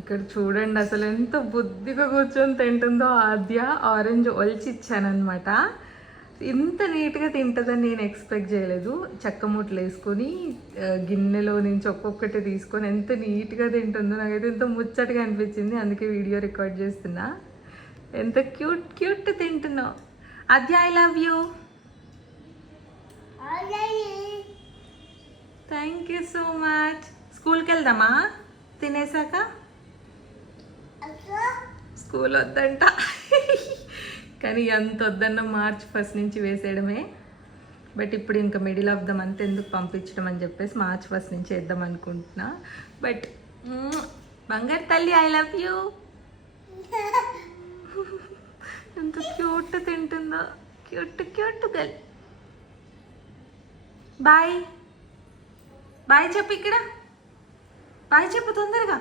ఇక్కడ చూడండి అసలు ఎంత బుద్ధిగా కూర్చొని తింటుందో ఆద్య. ఆరెంజ్ ఒలిచి ఇచ్చానమాట. ఇంత నీట్గా తింటుందని నేను ఎక్స్పెక్ట్ చేయలేదు. చెక్క ముట్లు వేసుకొని గిన్నెలో నుంచి ఒక్కొక్కటి తీసుకొని ఎంత నీట్గా తింటుందో నాకైతే ఎంత ముచ్చటగా అనిపించింది. అందుకే వీడియో రికార్డ్ చేస్తున్నా. ఎంత క్యూట్ క్యూట్ తింటున్నావు Aadya. I love you. Thank you so much. స్కూల్కి వెళ్దామా తినేసాక? స్కూల్ వద్దంట. కానీ ఎంత వద్దన్న మార్చ్ 1 నుంచి వేసేయడమే. బట్ ఇప్పుడు ఇంకా మిడిల్ ఆఫ్ ద మంత్ ఎందుకు పంపించడం అని చెప్పేసి మార్చ్ 1 నుంచి వేద్దాం అనుకుంటున్నా. బట్ బంగారు తల్లి ఐ లవ్ యూ. ఎంత క్యూట్ తింటుందో. Cute cute girl. Bye bye చెప్పు. ఇక్కడ బాయ్ చెప్పు తొందరగా.